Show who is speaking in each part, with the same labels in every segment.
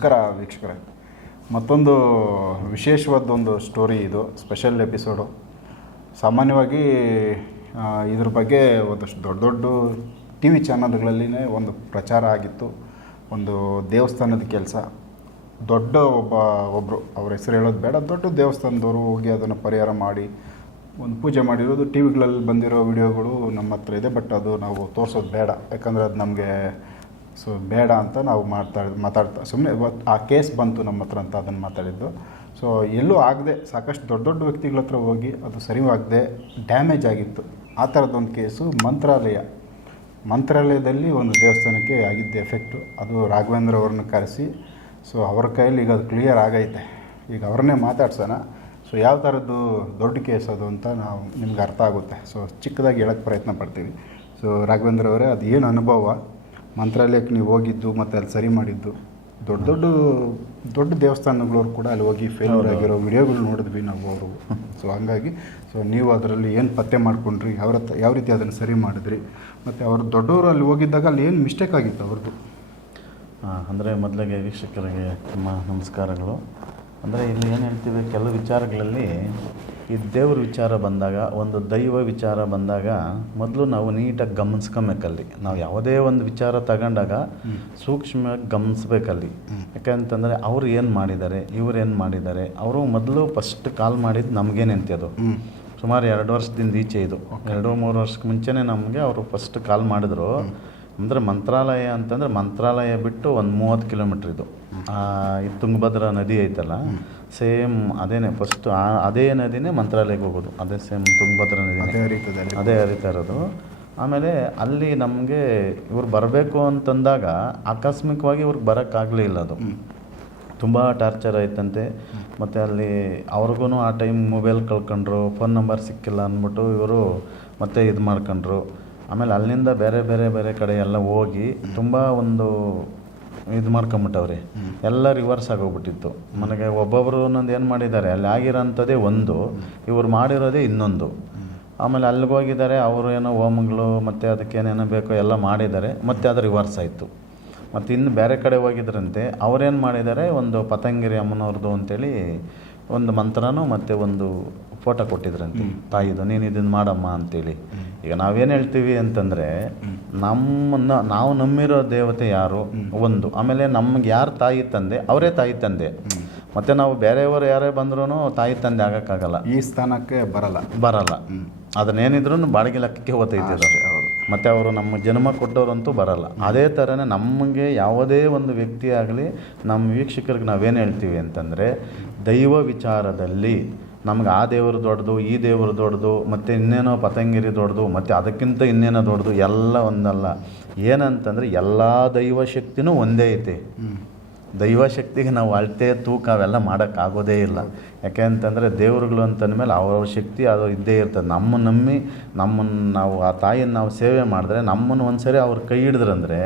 Speaker 1: ನಮಸ್ಕಾರ ವೀಕ್ಷಕರೇ. ಮತ್ತೊಂದು ವಿಶೇಷವಾದೊಂದು ಸ್ಟೋರಿ ಇದು ಸ್ಪೆಷಲ್ ಎಪಿಸೋಡು ಸಾಮಾನ್ಯವಾಗಿ ಇದ್ರ ಬಗ್ಗೆ ಒಂದಷ್ಟು ದೊಡ್ಡ ದೊಡ್ಡ ಟಿ ವಿ ಚಾನಲ್ಗಳಲ್ಲಿನೇ ಒಂದು ಪ್ರಚಾರ ಆಗಿತ್ತು. ಒಂದು ದೇವಸ್ಥಾನದ ಕೆಲಸ. ದೊಡ್ಡ ಒಬ್ಬ ಒಬ್ಬರು ಅವ್ರ ಹೆಸರು ಹೇಳೋದು ಬೇಡ. ದೊಡ್ಡ ದೇವಸ್ಥಾನದವರು ಹೋಗಿ ಅದನ್ನು ಪರಿಹಾರ ಮಾಡಿ, ಒಂದು ಪೂಜೆ ಮಾಡಿರೋದು. ಟಿ ವಿಗಳಲ್ಲಿ ಬಂದಿರೋ ವಿಡಿಯೋಗಳು ನಮ್ಮ ಹತ್ರ ಇದೆ, ಬಟ್ ಅದು ನಾವು ತೋರಿಸೋದು ಬೇಡ. ಯಾಕಂದರೆ ಅದು ನಮಗೆ ಸೊ ಬೇಡ ಅಂತ ನಾವು ಮಾತಾಡ್, ಮಾತಾಡ್ತಾ ಸುಮ್ಮನೆ ಆ ಕೇಸ್ ಬಂತು ನಮ್ಮ ಹತ್ರ ಅಂತ ಅದನ್ನು ಮಾತಾಡಿದ್ದು. ಸೊ ಎಲ್ಲೂ ಆಗದೆ, ಸಾಕಷ್ಟು ದೊಡ್ಡ ದೊಡ್ಡ ವ್ಯಕ್ತಿಗಳ ಹತ್ರ ಹೋಗಿ ಅದು ಸರಿವಾಗದೆ ಡ್ಯಾಮೇಜ್ ಆಗಿತ್ತು. ಆ ಥರದ್ದೊಂದು ಕೇಸು ಮಂತ್ರಾಲಯ. ಮಂತ್ರಾಲಯದಲ್ಲಿ ಒಂದು ದೇವಸ್ಥಾನಕ್ಕೆ ಆಗಿದ್ದ ಎಫೆಕ್ಟು. ಅದು ರಾಘವೇಂದ್ರ ಅವ್ರನ್ನ ಕರೆಸಿ, ಸೊ ಅವ್ರ ಕೈಯಲ್ಲಿ ಈಗ ಅದು ಕ್ಲಿಯರ್ ಆಗೈತೆ. ಈಗ ಅವ್ರನ್ನೇ ಮಾತಾಡ್ಸೋಣ. ಸೊ ಯಾವ ಥರದ್ದು ದೊಡ್ಡ ಕೇಸ್ ಅದು ಅಂತ ನಾವು ನಿಮ್ಗೆ ಅರ್ಥ ಆಗುತ್ತೆ. ಸೊ ಚಿಕ್ಕದಾಗಿ ಹೇಳೋಕ್ಕೆ ಪ್ರಯತ್ನ ಪಡ್ತೀವಿ. ಸೊ ರಾಘವೇಂದ್ರ ಅವರೇ ಅದು ಏನು ಅನುಭವ? ಮಂತ್ರಾಲಯಕ್ಕೆ ನೀವು ಹೋಗಿದ್ದು ಮತ್ತು ಅಲ್ಲಿ ಸರಿ ಮಾಡಿದ್ದು. ದೊಡ್ಡ ದೊಡ್ಡ ದೊಡ್ಡ ದೇವಸ್ಥಾನಗಳವ್ರು ಕೂಡ ಅಲ್ಲಿ ಹೋಗಿ ಫೇಲ್ಯೂರ್ ಆಗಿರೋ ವಿಡಿಯೋಗಳು ನೋಡಿದ್ವಿ ನಾವು ಅವರು. ಸೊ ಹಂಗಾಗಿ ಸೊ ನೀವು ಅದರಲ್ಲಿ ಏನು ಪತ್ತೆ ಮಾಡ್ಕೊಂಡ್ರಿ ಅವ್ರ ಯಾವ ರೀತಿ ಅದನ್ನು ಸರಿ ಮಾಡಿದ್ರಿ ಮತ್ತು ಅವರು ದೊಡ್ಡವರು ಅಲ್ಲಿ ಹೋಗಿದ್ದಾಗ ಅಲ್ಲಿ ಏನು ಮಿಸ್ಟೇಕ್ ಆಗಿತ್ತು ಅವ್ರದ್ದು
Speaker 2: ಅಂದರೆ ಮೊದಲಿಗೆ ವೀಕ್ಷಕರಿಗೆ ನಮ್ಮ ನಮಸ್ಕಾರಗಳು. ಅಂದರೆ ಇಲ್ಲಿ ಏನು ಹೇಳ್ತೀವಿ ಕೆಲವು ವಿಚಾರಗಳಲ್ಲಿ ಈ ದೇವ್ರ ವಿಚಾರ ಬಂದಾಗ ಒಂದು ದೈವ ವಿಚಾರ ಬಂದಾಗ ಮೊದಲು ನಾವು ನೀಟಾಗಿ ಗಮನಿಸ್ಕೊಬೇಕಲ್ಲಿ. ನಾವು ಯಾವುದೇ ಒಂದು ವಿಚಾರ ತಗೊಂಡಾಗ ಸೂಕ್ಷ್ಮವಾಗಿ ಗಮನಿಸ್ಬೇಕಲ್ಲಿ. ಯಾಕಂತಂದರೆ ಅವ್ರು ಏನು ಮಾಡಿದ್ದಾರೆ ಇವ್ರು ಏನು ಮಾಡಿದ್ದಾರೆ ಅವರು ಮೊದಲು ಫಸ್ಟ್ ಕಾಲ್ ಮಾಡಿದ್ದು ನಮಗೆ ನಿಂತ್ಯದು
Speaker 1: ಅದು
Speaker 2: ಸುಮಾರು ಎರಡು ವರ್ಷದಿಂದ ಈಚೆ ಇದು. ಎರಡು ಮೂರು ವರ್ಷಕ್ಕೆ ಮುಂಚೆನೇ ನಮಗೆ ಅವರು ಫಸ್ಟ್ ಕಾಲ್ ಮಾಡಿದ್ರು. ಅಂದರೆ ಮಂತ್ರಾಲಯ ಅಂತಂದರೆ ಮಂತ್ರಾಲಯ ಬಿಟ್ಟು ಒಂದು ಮೂವತ್ತು ಕಿಲೋಮೀಟ್ರ್ ಇದು. ತುಂಗಭದ್ರಾ ನದಿ ಐತಲ್ಲ ಸೇಮ್ ಅದೇನೆ ಫಸ್ಟ್ ಅದೇ ನದಿನೇ ಮಂತ್ರಾಲಯಕ್ಕೆ ಹೋಗೋದು. ಅದೇ ಸೇಮ್ ತುಂಗಭದ್ರಾ
Speaker 1: ರೀತಿಯಲ್ಲಿ
Speaker 2: ಅದೇ ಹರಿತಾ ಇರೋದು. ಆಮೇಲೆ ಅಲ್ಲಿ ನಮಗೆ ಇವ್ರು ಬರಬೇಕು ಅಂತಂದಾಗ ಆಕಸ್ಮಿಕವಾಗಿ ಇವ್ರಿಗೆ ಬರೋಕ್ಕಾಗಲೇ ಇಲ್ಲ ಅದು. ತುಂಬ ಟಾರ್ಚರ್ ಆಯ್ತಂತೆ. ಮತ್ತು ಅಲ್ಲಿ ಅವ್ರಿಗೂ ಆ ಟೈಮ್ ಮೊಬೈಲ್ ಕಳ್ಕೊಂಡ್ರು ಫೋನ್ ನಂಬರ್ ಸಿಕ್ಕಿಲ್ಲ ಅಂದ್ಬಿಟ್ಟು ಇವರು ಮತ್ತೆ ಇದು ಮಾಡ್ಕೊಂಡ್ರು. ಆಮೇಲೆ ಅಲ್ಲಿಂದ ಬೇರೆ ಬೇರೆ ಬೇರೆ ಕಡೆ ಎಲ್ಲ ಹೋಗಿ ತುಂಬ ಒಂದು ಇದು ಮಾಡ್ಕೊಂಬಿಟ್ಟವ್ರಿ. ಎಲ್ಲ ರಿವರ್ಸ್ ಆಗೋಗ್ಬಿಟ್ಟಿತ್ತು. ನನಗೆ ಒಬ್ಬೊಬ್ಬರು ಒಂದೊಂದು ಏನು ಮಾಡಿದ್ದಾರೆ ಅಲ್ಲಿ ಆಗಿರೋಂಥದ್ದೇ ಒಂದು ಇವ್ರು ಮಾಡಿರೋದೇ ಇನ್ನೊಂದು. ಆಮೇಲೆ ಅಲ್ಲಿಗೆ ಹೋಗಿದ್ದಾರೆ ಅವರು ಏನೋ ಹೋಮಗಳು ಮತ್ತು ಅದಕ್ಕೆ ಏನೇನೋ ಬೇಕೋ ಎಲ್ಲ ಮಾಡಿದ್ದಾರೆ ಮತ್ತು ಅದು ರಿವರ್ಸ್ ಆಯಿತು. ಮತ್ತು ಇನ್ನು ಬೇರೆ ಕಡೆ ಹೋಗಿದ್ರಂತೆ ಅವ್ರೇನು ಮಾಡಿದ್ದಾರೆ ಒಂದು ಪತಂಗಿರಿ ಅಮ್ಮನವ್ರದ್ದು ಅಂತೇಳಿ ಒಂದು ಮಂತ್ರನೂ ಮತ್ತು ಒಂದು ಫೋಟೋ ಕೊಟ್ಟಿದ್ರಂತೆ. ತಾಯಿದು ನೀನು ಇದನ್ನು ಮಾಡಮ್ಮ ಅಂತೇಳಿ. ಈಗ ನಾವೇನು ಹೇಳ್ತೀವಿ ಅಂತಂದರೆ ನಮ್ಮನ್ನು ನಾವು ನಂಬಿರೋ ದೇವತೆ ಯಾರು? ಒಂದು. ಆಮೇಲೆ ನಮ್ಗೆ ಯಾರು ತಾಯಿ ತಂದೆ? ಅವರೇ ತಾಯಿ ತಂದೆ. ಮತ್ತು ನಾವು ಬೇರೆಯವರು ಯಾರೇ ಬಂದ್ರೂ ತಾಯಿ ತಂದೆ ಆಗೋಕ್ಕಾಗಲ್ಲ.
Speaker 1: ಈ ಸ್ಥಾನಕ್ಕೆ ಬರಲ್ಲ.
Speaker 2: ಬರಲ್ಲ. ಅದನ್ನೇನಿದ್ರು ಬಾಡಿಗೆ ಲೆಕ್ಕಕ್ಕೆ ಹೋತೈತಿ ಅದರ
Speaker 1: ಅಷ್ಟೇ,
Speaker 2: ಮತ್ತು ಅವರು ನಮ್ಮ ಜನ್ಮ ಕೊಟ್ಟವರಂತೂ ಬರಲ್ಲ. ಅದೇ ಥರನೇ ನಮಗೆ ಯಾವುದೇ ಒಂದು ವ್ಯಕ್ತಿ ಆಗಲಿ ನಮ್ಮ ವೀಕ್ಷಕರಿಗೆ ನಾವೇನು ಹೇಳ್ತೀವಿ ಅಂತಂದರೆ ದೈವ ವಿಚಾರದಲ್ಲಿ ನಮ್ಗೆ ಆ ದೇವರು ದೊಡ್ಡದು, ಈ ದೇವರು ದೊಡ್ಡದು, ಮತ್ತು ಇನ್ನೇನೋ ಪತಂಗಿರಿ ದೊಡ್ಡದು, ಮತ್ತು ಅದಕ್ಕಿಂತ ಇನ್ನೇನೋ ದೊಡ್ಡದು, ಎಲ್ಲ ಒಂದಲ್ಲ. ಏನಂತಂದರೆ ಎಲ್ಲ ದೈವ ಶಕ್ತಿನೂ ಒಂದೇ ಐತೆ.
Speaker 1: ಹ್ಞೂ
Speaker 2: ದೈವ ಶಕ್ತಿಗೆ ನಾವು ಅಳತೆ ತೂಕ ಅವೆಲ್ಲ ಮಾಡೋಕ್ಕಾಗೋದೇ ಇಲ್ಲ. ಯಾಕೆ ಅಂತಂದರೆ ದೇವರುಗಳು ಅಂತಂದಮೇಲೆ ಅವ್ರ ಶಕ್ತಿ ಅದು ಇದ್ದೇ ಇರ್ತದೆ. ನಮ್ಮ ನಂಬಿ ನಮ್ಮನ್ನು ನಾವು ಆ ತಾಯಿಯನ್ನು ನಾವು ಸೇವೆ ಮಾಡಿದ್ರೆ ನಮ್ಮನ್ನು ಒಂದ್ಸರಿ ಅವ್ರು ಕೈ ಹಿಡಿದ್ರಂದ್ರೆ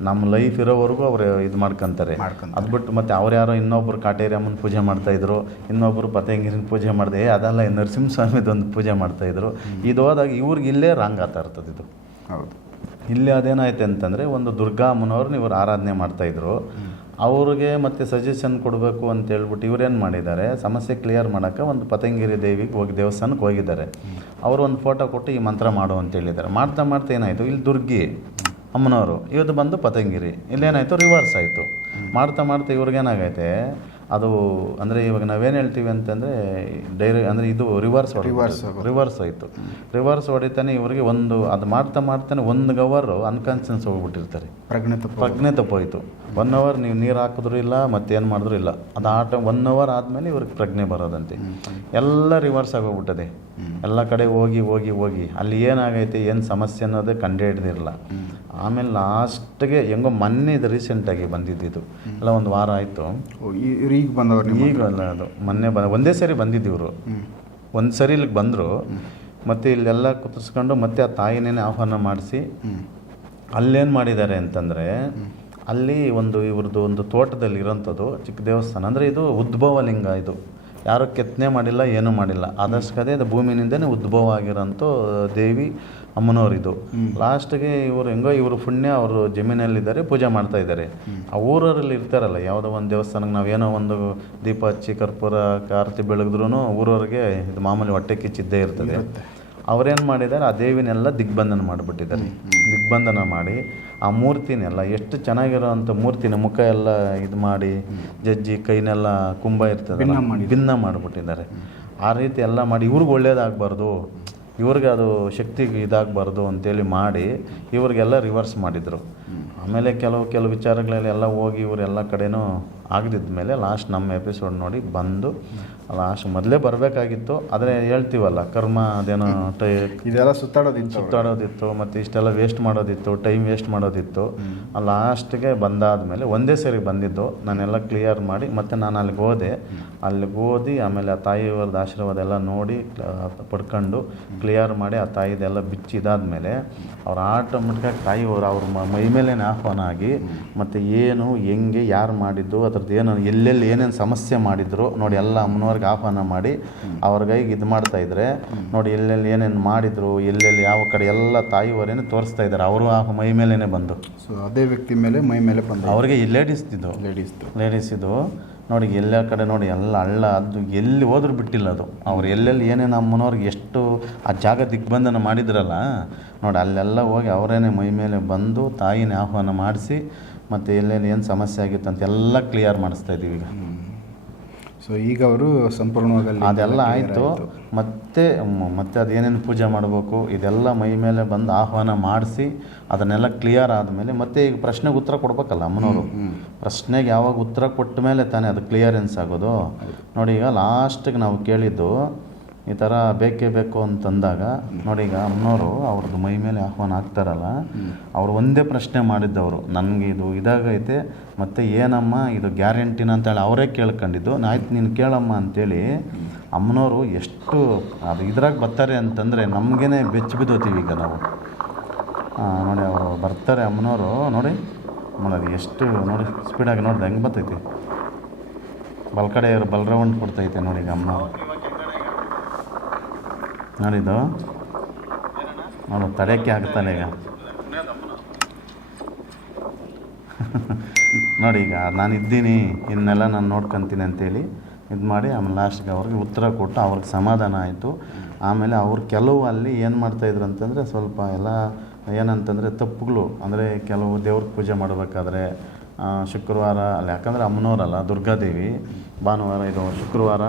Speaker 2: ನಮ್ಮ ಲೈಫ್ ಇರೋವರೆಗೂ ಅವರು ಇದು ಮಾಡ್ಕೊತಾರೆ. ಅದು ಬಿಟ್ಟು ಮತ್ತು ಅವ್ರು ಯಾರೋ ಇನ್ನೊಬ್ರು ಕಾಟೇರಿ ಅಮ್ಮನ ಪೂಜೆ ಮಾಡ್ತಾಯಿದ್ರು ಇನ್ನೊಬ್ಬರು ಪತಂಗಿರಿನ ಪೂಜೆ ಮಾಡಿದೆ ಅದೆಲ್ಲ ನರಸಿಂಹಸ್ವಾಮಿದು ಒಂದು ನರಸಿಂಹಸ್ವಾಮಿದೊಂದು ಪೂಜೆ ಮಾಡ್ತಾಯಿದ್ರು ಇದು ಹೋದಾಗ ಇವ್ರಿಗೆ ಇಲ್ಲೇ ರಾಂಗ್ ಆತ ಇರ್ತದೆ ಇದು.
Speaker 1: ಹೌದು.
Speaker 2: ಇಲ್ಲಿ ಅದೇನಾಯ್ತು ಅಂತಂದರೆ ಒಂದು ದುರ್ಗಾ ಅಮ್ಮನವ್ರನ್ನ ಇವರು ಆರಾಧನೆ ಮಾಡ್ತಾಯಿದ್ರು ಅವ್ರಿಗೆ ಮತ್ತೆ ಸಜೆಷನ್ ಕೊಡಬೇಕು ಅಂತ ಹೇಳ್ಬಿಟ್ಟು ಇವ್ರೇನು ಮಾಡಿದ್ದಾರೆ? ಸಮಸ್ಯೆ ಕ್ಲಿಯರ್ ಮಾಡೋಕ್ಕೆ ಒಂದು ಪತಂಗಿರಿ ದೇವಿಗೆ ಹೋಗಿ ದೇವಸ್ಥಾನಕ್ಕೆ ಹೋಗಿದ್ದಾರೆ. ಅವರು ಒಂದು ಫೋಟೋ ಕೊಟ್ಟು ಈ ಮಂತ್ರ ಮಾಡು ಅಂತ ಹೇಳಿದ್ದಾರೆ. ಮಾಡ್ತಾ ಮಾಡ್ತಾ ಏನಾಯಿತು? ಇಲ್ಲಿ ದುರ್ಗಿ ಅಮ್ಮನವರು ಇವತ್ತು ಬಂದು ಪತಂಗಿರಿ. ಇಲ್ಲೇನಾಯಿತು? ರಿವರ್ಸ್ ಆಯಿತು. ಮಾಡ್ತಾ ಮಾಡ್ತಾ ಇವ್ರಿಗೇನಾಗೈತೆ ಅದು ಅಂದರೆ ಇವಾಗ ನಾವೇನು ಹೇಳ್ತೀವಿ ಅಂತಂದರೆ ಡೈರಿ ಅಂದರೆ ಇದು ರಿವರ್ಸ್
Speaker 1: ರಿವರ್ಸ್
Speaker 2: ರಿವರ್ಸ್ ಆಯಿತು. ರಿವರ್ಸ್ ಹೊಡಿತಾನೆ ಇವರಿಗೆ ಒಂದು ಅದು ಮಾಡ್ತಾ ಮಾಡ್ತಾನೆ ಒಂದು ಗವರು ಅನ್ಕಾನ್ಷಿಯನ್ಸ್ ಹೋಗ್ಬಿಟ್ಟಿರ್ತಾರೆ.
Speaker 1: ಪ್ರಜ್ಞೆ ತಪ್ಪು.
Speaker 2: ಪ್ರಜ್ಞೆ ತಪ್ಪೋಯ್ತು ಒನ್ ಅವರ್ ನೀವು ನೀರು ಹಾಕಿದ್ರು ಇಲ್ಲ ಮತ್ತೇನು ಮಾಡಿದ್ರು ಇಲ್ಲ. ಅದು ಆಟ ಒನ್ ಅವರ್ ಆದಮೇಲೆ ಇವ್ರಿಗೆ ಪ್ರಜ್ಞೆ ಬರೋದಂತೆ. ಎಲ್ಲ ರಿವರ್ಸ್ ಆಗೋಗ್ಬಿಟ್ಟದೆ ಎಲ್ಲ ಕಡೆ ಹೋಗಿ ಹೋಗಿ ಹೋಗಿ. ಅಲ್ಲಿ ಏನಾಗೈತೆ ಏನು ಸಮಸ್ಯೆ ಅನ್ನೋದು ಕಂಡು ಹಿಡ್ದಿರಲ್ಲ. ಆಮೇಲೆ ಲಾಸ್ಟ್ಗೆ ಹೆಂಗೋ ಮೊನ್ನೆ ಇದು ರೀಸೆಂಟಾಗಿ ಬಂದಿದ್ದು ಎಲ್ಲ ಒಂದು ವಾರ ಆಯಿತು.
Speaker 1: ಈಗ ಬಂದವರು
Speaker 2: ಈಗ ಅಲ್ಲ ಅದು. ಮೊನ್ನೆ ಬ ಒಂದೇ ಸರಿ ಬಂದಿದ್ದಿವರು ಒಂದು ಸರಿ ಇಲ್ಲಿಗೆ ಬಂದರು. ಮತ್ತು ಇಲ್ಲೆಲ್ಲ ಕುತ್ಸ್ಕೊಂಡು ಮತ್ತೆ ಆ ತಾಯಿನೇ ಆಹ್ವಾನ ಮಾಡಿಸಿ ಅಲ್ಲೇನು ಮಾಡಿದ್ದಾರೆ ಅಂತಂದರೆ ಅಲ್ಲಿ ಒಂದು ಇವ್ರದ್ದು ಒಂದು ತೋಟದಲ್ಲಿ ಇರೋಂಥದ್ದು ಚಿಕ್ಕ ದೇವಸ್ಥಾನ. ಅಂದರೆ ಇದು ಉದ್ಭವ ಲಿಂಗ ಇದು. ಯಾರು ಕೆತ್ತನೆ ಮಾಡಿಲ್ಲ ಏನೂ ಮಾಡಿಲ್ಲ. ಆದಷ್ಟು ಕದೇ ಅದು ಭೂಮಿನಿಂದನೇ ಉದ್ಭವ ಆಗಿರೋಂಥ ದೇವಿ ಅಮ್ಮನವ್ರಿದು. ಲಾಸ್ಟ್ಗೆ ಇವರು ಹೆಂಗೋ ಇವರು ಪುಣ್ಯ ಅವರು ಜಮೀನಲ್ಲಿದ್ದಾರೆ ಪೂಜೆ ಮಾಡ್ತಾ ಇದ್ದಾರೆ. ಆ ಊರಲ್ಲಿ ಇರ್ತಾರಲ್ಲ ಯಾವುದೋ ಒಂದು ದೇವಸ್ಥಾನಕ್ಕೆ ನಾವೇನೋ ಒಂದು ದೀಪ ಹಚ್ಚಿ ಕರ್ಪೂರ ಆರತಿ ಬೆಳಗಿದ್ರೂ ಊರವ್ರಿಗೆ ಇದು ಮಾಮೂಲಿ ಹೊಟ್ಟೆ ಕಿಚ್ಚಿದ್ದೇ ಇರ್ತದೆ. ಅವರೇನು ಮಾಡಿದ್ದಾರೆ ಆ ದೇವಿನೆಲ್ಲ ದಿಗ್ಬಂಧನ ಮಾಡಿಬಿಟ್ಟಿದ್ದಾರೆ. ದಿಗ್ಬಂಧನ ಮಾಡಿ ಆ ಮೂರ್ತಿನೆಲ್ಲ ಎಷ್ಟು ಚೆನ್ನಾಗಿರೋವಂಥ ಮೂರ್ತಿನ ಮುಖ ಎಲ್ಲ ಇದು ಮಾಡಿ ಜಜ್ಜಿ ಕೈನೆಲ್ಲ ಕುಂಭ ಇರ್ತದೆ.
Speaker 1: ಭಿನ್ನ
Speaker 2: ಮಾಡಿಬಿಟ್ಟಿದ್ದಾರೆ. ಆ ರೀತಿ ಎಲ್ಲ ಮಾಡಿ ಇವ್ರಿಗೆ ಒಳ್ಳೇದಾಗಬಾರ್ದು. ಇವ್ರಿಗೆ ಅದು ಶಕ್ತಿಗೆ ಇದಾಗಬಾರ್ದು ಅಂತೇಳಿ ಮಾಡಿ ಇವ್ರಿಗೆಲ್ಲ ರಿವರ್ಸ್ ಮಾಡಿದರು. ಆಮೇಲೆ ಕೆಲವು ಕೆಲವು ವಿಚಾರಗಳಲ್ಲಿ ಎಲ್ಲ ಹೋಗಿ ಇವರೆಲ್ಲ ಕಡೆನೂ ಆಗದಿದ್ದ ಮೇಲೆ ಲಾಸ್ಟ್ ನಮ್ಮ ಎಪಿಸೋಡ್ ನೋಡಿ ಬಂದು ಲಾಸ್ಟ್ ಮೊದಲೇ ಬರಬೇಕಾಗಿತ್ತು ಆದರೆ ಹೇಳ್ತೀವಲ್ಲ ಕರ್ಮ ಅದೇನೋ ಟೈ
Speaker 1: ಇದೆಲ್ಲ ಸುತ್ತಾಡೋದಿತ್ತು
Speaker 2: ಸುತ್ತಾಡೋದಿತ್ತು ಮತ್ತು ಇಷ್ಟೆಲ್ಲ ವೇಸ್ಟ್ ಮಾಡೋದಿತ್ತು ಟೈಮ್ ವೇಸ್ಟ್ ಮಾಡೋದಿತ್ತು. ಲಾಸ್ಟ್ಗೆ ಬಂದಾದ ಮೇಲೆ ಒಂದೇ ಸರಿ ಬಂದಿದ್ದು ನಾನೆಲ್ಲ ಕ್ಲಿಯರ್ ಮಾಡಿ ಮತ್ತು ನಾನು ಅಲ್ಲಿಗೆ ಹೋದೆ. ಅಲ್ಲಿಗೆ ಓದಿ ಆಮೇಲೆ ಆ ತಾಯಿಯವ್ರದ್ದು ಆಶೀರ್ವಾದ ಎಲ್ಲ ನೋಡಿ ಪಡ್ಕೊಂಡು ಕ್ಲಿಯರ್ ಮಾಡಿ ಆ ತಾಯಿದೆಲ್ಲ ಬಿಚ್ಚಿದಾದ್ಮೇಲೆ ಅವ್ರು ಆಟೋಮೆಟಿಕಾಗಿ ತಾಯಿಯವರು ಅವ್ರ ಮ- ಮೇಲೇ ಆಹ್ವಾನ ಆಗಿ ಮತ್ತು ಏನು ಹೆಂಗೆ ಯಾರು ಮಾಡಿದ್ದು ಅದ್ರದ್ದು ಏನು ಎಲ್ಲೆಲ್ಲಿ ಏನೇನು ಸಮಸ್ಯೆ ಮಾಡಿದ್ರು ನೋಡಿ ಎಲ್ಲ ಅಮ್ಮನವ್ರಿಗೆ ಆಹ್ವಾನ ಮಾಡಿ ಅವ್ರ ಕೈಗೆ ಇದು ಮಾಡ್ತಾ ಇದ್ರೆ ನೋಡಿ ಎಲ್ಲೆಲ್ಲಿ ಏನೇನು ಮಾಡಿದ್ರು ಎಲ್ಲೆಲ್ಲಿ ಯಾವ ಕಡೆ ಎಲ್ಲ ತಾಯಿಯವರೇನೆ ತೋರಿಸ್ತಾ ಇದ್ದಾರೆ. ಅವರು ಆ ಮೈ ಮೇಲೇ ಬಂದು.
Speaker 1: ಸೊ ಅದೇ ವ್ಯಕ್ತಿ ಮೇಲೆ ಮೈ ಮೇಲೆ ಬಂದು
Speaker 2: ಅವ್ರಿಗೆ ಈ ಲೇಡೀಸ್ ಲೇಡೀಸ್ ಇದು. ನೋಡಿ ಎಲ್ಲ ಕಡೆ ನೋಡಿ ಎಲ್ಲ ಹಳ್ಳ ಅದು ಎಲ್ಲಿ ಹೋದ್ರೂ ಬಿಟ್ಟಿಲ್ಲ ಅದು. ಅವ್ರು ಎಲ್ಲೆಲ್ಲಿ ಏನೇನು ಅಮ್ಮನವ್ರಿಗೆ ಎಷ್ಟು ಆ ಜಾಗ ದಿಗ್ಬಂಧನ ಮಾಡಿದ್ರಲ್ಲ ನೋಡಿ ಅಲ್ಲೆಲ್ಲ ಹೋಗಿ ಅವರೇನೆ ಮೈ ಮೇಲೆ ಬಂದು ತಾಯಿನೇ ಆಹ್ವಾನ ಮಾಡಿಸಿ ಮತ್ತು ಎಲ್ಲೇನು ಏನು ಸಮಸ್ಯೆ ಆಗಿತ್ತು ಅಂತ ಎಲ್ಲ ಕ್ಲಿಯರ್ ಮಾಡಿಸ್ತಾ ಇದ್ದೀವಿ ಈಗ.
Speaker 1: ಸೊ ಈಗ ಅವರು ಸಂಪೂರ್ಣವಾಗಿ
Speaker 2: ಅದೆಲ್ಲ ಆಯಿತು. ಮತ್ತೆ ಮತ್ತೆ ಅದೇನೇನು ಪೂಜೆ ಮಾಡಬೇಕು ಇದೆಲ್ಲ ಮೈ ಮೇಲೆ ಬಂದು ಆಹ್ವಾನ ಮಾಡಿಸಿ ಅದನ್ನೆಲ್ಲ ಕ್ಲಿಯರ್ ಆದಮೇಲೆ ಮತ್ತೆ ಈಗ ಪ್ರಶ್ನೆಗೆ ಉತ್ತರ ಕೊಡ್ಬೇಕಲ್ಲ ಅಮ್ಮನವರು. ಪ್ರಶ್ನೆಗೆ ಯಾವಾಗ ಉತ್ತರ ಕೊಟ್ಟ ಮೇಲೆ ತಾನೇ ಅದು ಕ್ಲಿಯರೆನ್ಸ್ ಆಗೋದು. ನೋಡಿ ಈಗ ಲಾಸ್ಟಿಗೆ ನಾವು ಕೇಳಿದ್ದು ಈ ಥರ ಬೇಕೇ ಬೇಕು ಅಂತಂದಾಗ, ನೋಡಿ ಈಗ ಅಮ್ಮನವರು ಅವ್ರದ್ದು ಮೈ ಮೇಲೆ ಆಹ್ವಾನ ಆಗ್ತಾರಲ್ಲ ಅವ್ರು ಒಂದೇ ಪ್ರಶ್ನೆ ಮಾಡಿದ್ದವರು, ನನಗೆ ಇದು ಇದಾಗೈತೆ, ಮತ್ತು ಏನಮ್ಮ, ಇದು ಗ್ಯಾರಂಟಿನ? ಅಂತೇಳಿ ಅವರೇ ಕೇಳ್ಕೊಂಡಿದ್ದು. ಆಯ್ತು, ನೀನು ಕೇಳಮ್ಮ ಅಂತೇಳಿ ಅಮ್ಮನವರು ಎಷ್ಟು, ಅದು ಇದ್ರಾಗ ಬರ್ತಾರೆ ಅಂತಂದರೆ ನಮಗೇನೆ ಬೆಚ್ಚಿ ಬಿದ್ದೋತೀವಿ ಈಗ ನಾವು. ನೋಡಿ ಅವರು ಬರ್ತಾರೆ ಅಮ್ಮನವರು, ನೋಡಿ. ನೋಡಿ ಎಷ್ಟು, ನೋಡಿ ಸ್ಪೀಡಾಗಿ ನೋಡಿದೆ, ಹೆಂಗೆ ಬರ್ತೈತಿ? ಬಲ್ಕಡೆ ಅವರು ಬಲ್ ರೌಂಡ್ ಕೊಡ್ತೈತೆ ನೋಡಿ ಈಗ ಅಮ್ಮನವರು. ನೋಡಿದ್ದು? ನೋಡು, ತಡೆಯೋಕ್ಕೆ ಆಗ್ತಾನೆ ಈಗ. ನೋಡಿ ಈಗ ನಾನು ಇದ್ದೀನಿ ಇದನ್ನೆಲ್ಲ ನಾನು ನೋಡ್ಕೊತೀನಿ ಅಂತೇಳಿ ಇದು ಮಾಡಿ ಆಮೇಲೆ ಲಾಸ್ಟ್ಗೆ ಅವ್ರಿಗೆ ಉತ್ತರ ಕೊಟ್ಟು ಅವ್ರಿಗೆ ಸಮಾಧಾನ ಆಯಿತು. ಆಮೇಲೆ ಅವ್ರು ಕೆಲವು ಅಲ್ಲಿ ಏನು ಮಾಡ್ತಾಯಿದ್ರು ಅಂತಂದರೆ ಸ್ವಲ್ಪ ಎಲ್ಲ ಏನಂತಂದರೆ ತಪ್ಪುಗಳು. ಅಂದರೆ ಕೆಲವು ದೇವ್ರ ಪೂಜೆ ಮಾಡಬೇಕಾದ್ರೆ ಶುಕ್ರವಾರ, ಅಲ್ಲಿ ಯಾಕಂದರೆ ಅಮ್ಮನವರಲ್ಲ, ದುರ್ಗಾದೇವಿ, ಭಾನುವಾರ ಇದು ಶುಕ್ರವಾರ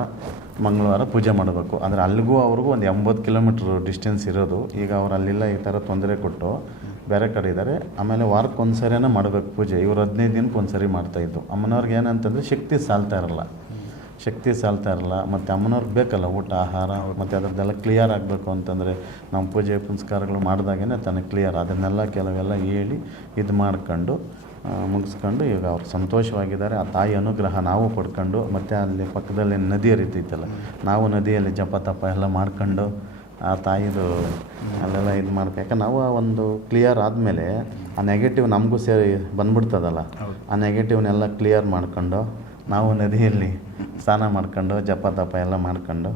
Speaker 2: ಮಂಗಳವಾರ ಪೂಜೆ ಮಾಡಬೇಕು. ಅಂದರೆ ಅಲ್ಲಿಗೂ ಅವ್ರಿಗೂ ಒಂದು ಎಂಬತ್ತು ಕಿಲೋಮೀಟ್ರ್ ಡಿಸ್ಟೆನ್ಸ್ ಇರೋದು. ಈಗ ಅವ್ರು ಅಲ್ಲಿಲ್ಲ ಈ ಥರ ತೊಂದರೆ ಕೊಟ್ಟು ಬೇರೆ ಕಡೆ ಇದ್ದಾರೆ ಆಮೇಲೆ ವಾರಕ್ಕೆ ಒಂದು ಸರಿನೇ ಮಾಡಬೇಕು ಪೂಜೆ. ಇವರು ಹದಿನೈದು ದಿನಕ್ಕೆ ಒಂದು ಸರಿ ಮಾಡ್ತಾಯಿದ್ದು ಅಮ್ಮನವ್ರಿಗೆ ಏನಂತಂದರೆ ಶಕ್ತಿ ಸಾಲ್ತಾ ಇರಲ್ಲ. ಶಕ್ತಿ ಸಾಲ್ತಾ ಇರಲ್ಲ. ಮತ್ತು ಅಮ್ಮನವ್ರಿಗೆ ಬೇಕಲ್ಲ ಊಟ, ಆಹಾರ, ಮತ್ತು ಅದರದ್ದೆಲ್ಲ ಕ್ಲಿಯರ್ ಆಗಬೇಕು ಅಂತಂದರೆ ನಮ್ಮ ಪೂಜೆ ಪುನಸ್ಕಾರಗಳು ಮಾಡಿದಾಗೇ ತನಗೆ ಕ್ಲಿಯರ್ ಅದನ್ನೆಲ್ಲ ಕೆಲವೆಲ್ಲ ಹೇಳಿ ಇದು ಮಾಡ್ಕೊಂಡು ಮುಗಿಸ್ಕೊಂಡು ಈಗ ಅವ್ರು ಸಂತೋಷವಾಗಿದ್ದಾರೆ. ಆ ತಾಯಿ ಅನುಗ್ರಹ ನಾವು ಪಡ್ಕೊಂಡು ಮತ್ತು ಅಲ್ಲಿ ಪಕ್ಕದಲ್ಲಿ ನದಿ ಹರಿತೈತಲ್ಲ ನಾವು ನದಿಯಲ್ಲಿ ಜಪ ತಪ ಎಲ್ಲ ಮಾಡ್ಕೊಂಡು ಆ ತಾಯಿದು ಅಲ್ಲೆಲ್ಲ ಇದು ಮಾಡ್ಬೇಕು. ಯಾಕಂದ್ರೆ ನಾವು ಒಂದು ಕ್ಲಿಯರ್ ಆದಮೇಲೆ ಆ ನೆಗೆಟಿವ್ ನಮಗೂ ಸೇರಿ ಬಂದ್ಬಿಡ್ತದಲ್ಲ, ಆ ನೆಗೆಟಿವ್ನೆಲ್ಲ ಕ್ಲಿಯರ್ ಮಾಡ್ಕೊಂಡು ನಾವು ನದಿಯಲ್ಲಿ ಸ್ನಾನ ಮಾಡ್ಕೊಂಡು ಜಪ ತಪ ಎಲ್ಲ ಮಾಡ್ಕೊಂಡು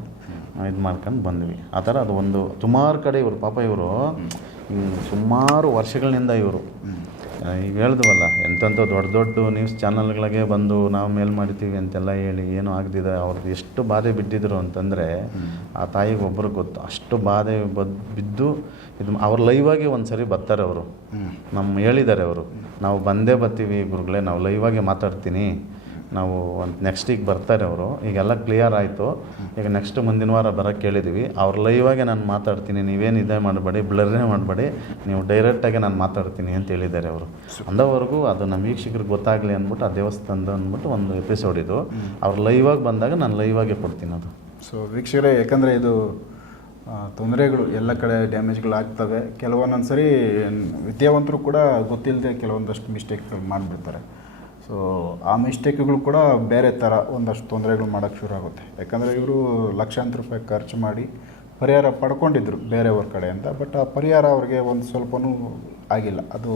Speaker 2: ಇದು ಮಾಡ್ಕೊಂಡು ಬಂದ್ವಿ. ಆ ಥರ ಅದು ಒಂದು ಸುಮಾರು ಕಡೆ ಇವರು, ಪಾಪ ಇವರು ಸುಮಾರು ವರ್ಷಗಳಿಂದ ಇವರು. ಈಗ ಹೇಳ್ದವಲ್ಲ ಎಂತೆಂಥ ದೊಡ್ಡ ದೊಡ್ಡ ನ್ಯೂಸ್ ಚಾನಲ್ಗಳಿಗೆ ಬಂದು ನಾವು ಮೇಲ್ ಮಾಡ್ತೀವಿ ಅಂತೆಲ್ಲ ಹೇಳಿ ಏನು ಆಗದಿದೆ ಅವ್ರದ್ದು ಎಷ್ಟು ಬಾಧೆ ಬಿದ್ದಿದ್ರು ಅಂತಂದರೆ ಆ ತಾಯಿಗೆ ಒಬ್ಬರು ಗೊತ್ತು ಅಷ್ಟು ಬಾಧೆ ಬದ್ ಬಿದ್ದು ಇದು ಅವ್ರ ಲೈವಾಗಿ ಒಂದು ಸರಿ ಬರ್ತಾರೆ ಅವರು. ನಮ್ಮ ಹೇಳಿದ್ದಾರೆ ಅವರು ನಾವು ಬಂದೇ ಬರ್ತೀವಿ ಗುರುಗಳೇ ನಾವು ಲೈವಾಗಿ ಮಾತಾಡ್ತೀನಿ ನಾವು ಒಂದು ನೆಕ್ಸ್ಟ್ ನೆಕ್ಸ್ಟಿಗೆ ಬರ್ತಾರೆ ಅವರು. ಈಗೆಲ್ಲ ಕ್ಲಿಯರ್ ಆಯಿತು. ಈಗ ನೆಕ್ಸ್ಟ್ ಮುಂದಿನ ವಾರ ಬರೋಕ್ಕೆ ಕೇಳಿದ್ದೀವಿ ಅವ್ರ ಲೈವಾಗೆ ನಾನು ಮಾತಾಡ್ತೀನಿ. ನೀವೇನು ಇದೇ ಮಾಡಬೇಡಿ ಬ್ಲರ್ನೇ ಮಾಡಬೇಡಿ. ನೀವು ಡೈರೆಕ್ಟಾಗಿ ನಾನು ಮಾತಾಡ್ತೀನಿ ಅಂತ ಹೇಳಿದ್ದಾರೆ ಅವರು. ಅಂದವರೆಗೂ ಅದು ನಮ್ಮ ವೀಕ್ಷಕರಿಗೆ ಗೊತ್ತಾಗಲಿ ಅಂದ್ಬಿಟ್ಟು ಆ ದೇವಸ್ಥಾನದ ಅಂದ್ಬಿಟ್ಟು ಒಂದು ಎಪಿಸೋಡ್ ಇದು. ಅವ್ರು ಲೈವಾಗಿ ಬಂದಾಗ ನಾನು ಲೈವಾಗೆ ಕೊಡ್ತೀನಿ ಅದು.
Speaker 1: ಸೊ ವೀಕ್ಷಕರೇ ಯಾಕಂದರೆ ಇದು ತೊಂದರೆಗಳು ಎಲ್ಲ ಕಡೆ ಡ್ಯಾಮೇಜ್ಗಳು ಆಗ್ತವೆ. ಕೆಲವೊಂದೊಂದು ಸರಿ ವಿದ್ಯಾವಂತರು ಕೂಡ ಗೊತ್ತಿಲ್ಲದೆ ಕೆಲವೊಂದಷ್ಟು ಮಿಸ್ಟೇಕ್ಗಳು ಮಾಡಿಬಿಡ್ತಾರೆ. ಸೊ ಆ ಮಿಸ್ಟೇಕ್ಗಳು ಕೂಡ ಬೇರೆ ಥರ ಒಂದಷ್ಟು ತೊಂದರೆಗಳು ಮಾಡೋಕ್ಕೆ ಶುರು ಆಗುತ್ತೆ. ಯಾಕಂದರೆ ಇವರು ಲಕ್ಷಾಂತರ ರೂಪಾಯಿ ಖರ್ಚು ಮಾಡಿ ಪರಿಹಾರ ಪಡ್ಕೊಂಡಿದ್ರು ಬೇರೆಯವ್ರ ಅಂತ. ಬಟ್ ಆ ಪರಿಹಾರ ಅವ್ರಿಗೆ ಒಂದು ಸ್ವಲ್ಪನೂ ಆಗಿಲ್ಲ. ಅದು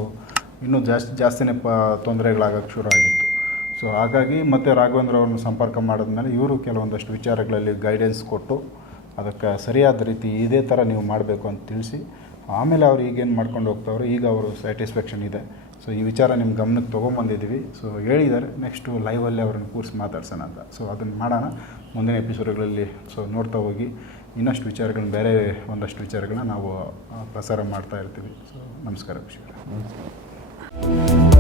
Speaker 1: ಇನ್ನೂ ಜಾಸ್ತಿ, ಜಾಸ್ತಿನೇ ಪ ತೊಂದರೆಗಳಾಗಕ್ಕೆ ಶುರು ಆಗಿತ್ತು. ಸೊ ಹಾಗಾಗಿ ಮತ್ತೆ ರಾಘವೇಂದ್ರ ಅವ್ರನ್ನ ಸಂಪರ್ಕ ಮಾಡಿದ್ಮೇಲೆ ಇವರು ಕೆಲವೊಂದಷ್ಟು ವಿಚಾರಗಳಲ್ಲಿ ಗೈಡೆನ್ಸ್ ಕೊಟ್ಟು ಅದಕ್ಕೆ ಸರಿಯಾದ ರೀತಿ ಇದೇ ಥರ ನೀವು ಮಾಡಬೇಕು ಅಂತ ತಿಳಿಸಿ, ಆಮೇಲೆ ಅವ್ರು ಈಗೇನು ಮಾಡ್ಕೊಂಡು ಹೋಗ್ತಾವ್ರೆ, ಈಗ ಅವರು ಸ್ಯಾಟಿಸ್ಫ್ಯಾಕ್ಷನ್ ಇದೆ. ಸೊ ಈ ವಿಚಾರ ನಿಮ್ಮ ಗಮನಕ್ಕೆ ತೊಗೊಂಬಂದಿದ್ದೀವಿ. ಸೊ ಹೇಳಿದ್ದಾರೆ. ನೆಕ್ಸ್ಟು ಲೈವಲ್ಲಿ ಅವ್ರನ್ನ ಕೂರಿಸಿ ಮಾತಾಡ್ಸೋಣ ಅಂತ. ಸೊ ಅದನ್ನು ಮಾಡೋಣ. ಮುಂದಿನ ಎಪಿಸೋಡ್ಗಳಲ್ಲಿ ಸೊ ನೋಡ್ತಾ ಹೋಗಿ. ಇನ್ನಷ್ಟು ವಿಚಾರಗಳನ್ನ ಬೇರೆ ಒಂದಷ್ಟು ವಿಚಾರಗಳನ್ನ ನಾವು ಪ್ರಸಾರ ಮಾಡ್ತಾ ಇರ್ತೀವಿ. ಸೊ ನಮಸ್ಕಾರ
Speaker 2: ಹ್ಮ್.